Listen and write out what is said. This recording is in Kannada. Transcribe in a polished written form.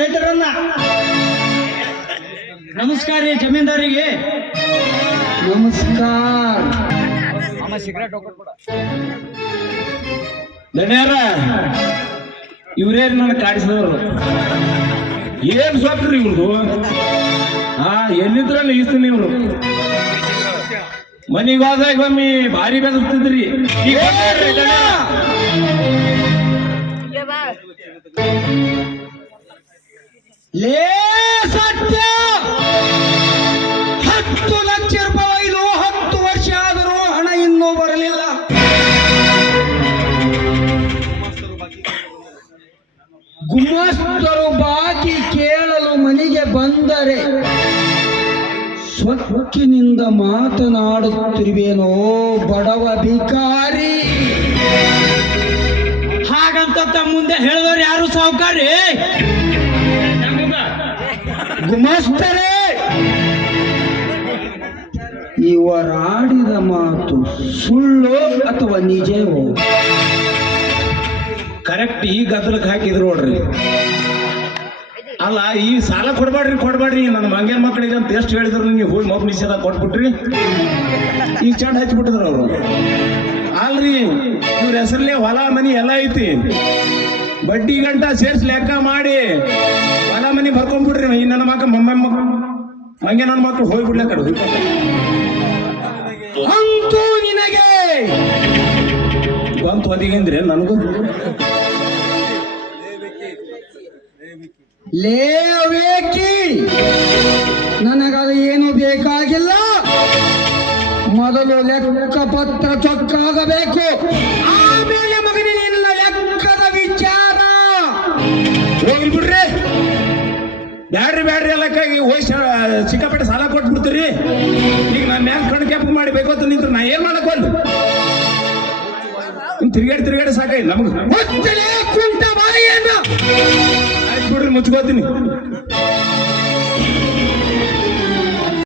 ರೈತರನ್ನ ನಮಸ್ಕಾರ ರೀ ಜಮೀನ್ದಾರಿಗೆ ನಮಸ್ಕಾರ. ದಣ್ಯಾರ ಇವ್ರೇ ನನ್ನ ಕಾಡಿಸಿದವರು. ಏನ್ ಸೊಕ್ರಿ ಇವ್ರದು? ಎಲ್ಲಿದ್ರಲ್ಲಿ ಈಸ್ತೀನಿ ಇವ್ರು. ಮನಿಗೆ ಹೋದಾಗ ಒಮ್ಮೆ ಭಾರಿ ಬೆದರ್ತಿದ್ರಿ. ಈಗ ಲೇ ಸತ್ಯ 10 ಲಕ್ಷ ರೂಪಾಯಿ ಇದು 10 ವರ್ಷ ಆದರೂ ಹಣ ಇನ್ನೂ ಬರಲಿಲ್ಲ. ಗುಮಾಸ್ತರು ಬಾಕಿ ಕೇಳಲು ಮನೆಗೆ ಬಂದರೆ ಸ್ವಚ್ಛನಿಂದ ಮಾತನಾಡುತ್ತಿರುವೇನೋ ಬಡವ ಭಿಕಾರಿ. ಹಾಗಂತ ತಮ್ಮ ಮುಂದೆ ಹೇಳಿದವ್ರು ಯಾರು ಸಾವುಕಾರಿ? ಗುಮಾಸ್ತರೇ, ಇವರಾಡಿದ ಮಾತು ಸುಳ್ಳು ಅಥವಾ ನಿಜವೋ? ಕರೆಕ್ಟ್ ಈ ಗದ್ದಲಕ್ಕೆ ಹಾಕಿದ್ರು ನೋಡ್ರಿ. ಅಲ್ಲ, ಈ ಸಾಲ ಕೊಡ್ಬೇಡ್ರಿ ನನ್ನ ಮಂಗೇನ್ ಮಕ್ಕಳಿಗೆ ಅಂತ ಎಷ್ಟು ಹೇಳಿದ್ರು ನೀವು ಹೋಗಿ ಮೊಬ್ ನಿಷೇಧ ಕೊಟ್ಬಿಟ್ರಿ. ಈಗ ಚಂಡ್ ಹಚ್ಚಿಬಿಟ್ಟಿದ್ರು ಅವರು. ಅಲ್ರಿ, ಇವ್ರ ಹೆಸರಲ್ಲೇ ಹೊಲ ಮನಿ ಎಲ್ಲ ಐತಿ. ಬಡ್ಡಿ ಗಂಟ ಸೇರ್ಸಿ ಲೆಕ್ಕ ಮಾಡಿ ಹೊಲ ಮನಿ ಬರ್ಕೊಂಡ್ಬಿಡ್ರಿ. ಈ ನನ್ನ ಮಕ್ಕ ಮಂಗೆ ನನ್ನ ಮಕ್ಕಳು ಹೋಗ್ಬಿಡ್ಲ ಕಡೆ ಅಂತೂ ನಿನಗೆ ಬಂತು ಒದಿಗಂದ್ರೆ ನನಗೂ ಲೇವೇಕಿ. ನನಗದು ಏನು ಬೇಕಾಗಿಲ್ಲ. ಮೊದಲು ಲೆಕ್ಕ ಪತ್ರ ಚೊಕ್ಕಾಗಬೇಕು, ಆಮೇಲೆ ಮಗನಿಲ್ಲ ಲೆಕ್ಕದ ವಿಚಾರ. ಹೋಗ್ಲಿ ಬಿಡ್ರಿ. ಬ್ಯಾಡ್ರಿ ಎಲ್ಲಕ್ಕಾಗಿ ಹೋಗಿ ಸಿಕ್ಕಾಪಟ್ಟೆ ಸಾಲ ಕೊಟ್ಬಿಡ್ತೀರಿ. ಈಗ ನಾನು ಮ್ಯಾಲ ಕಣ್ಣು ಕೆಂಪು ಮಾಡಿ ಬೇಕೋತ ನಿಂತ್ರು ನಾ ಏನ್ ಮಾಡಕ್ಕೋಲ್ಲ. ತಿರುಗಾಡಿ ಸಾಕಾಗಿ ನಮ್ಗೆ ಕುಂಟ ಬಾಯಿಯನ್ನ ಆಯ್ತು ಬಿಡ್ರಿ, ಮುಚ್ಕೋತೀನಿ.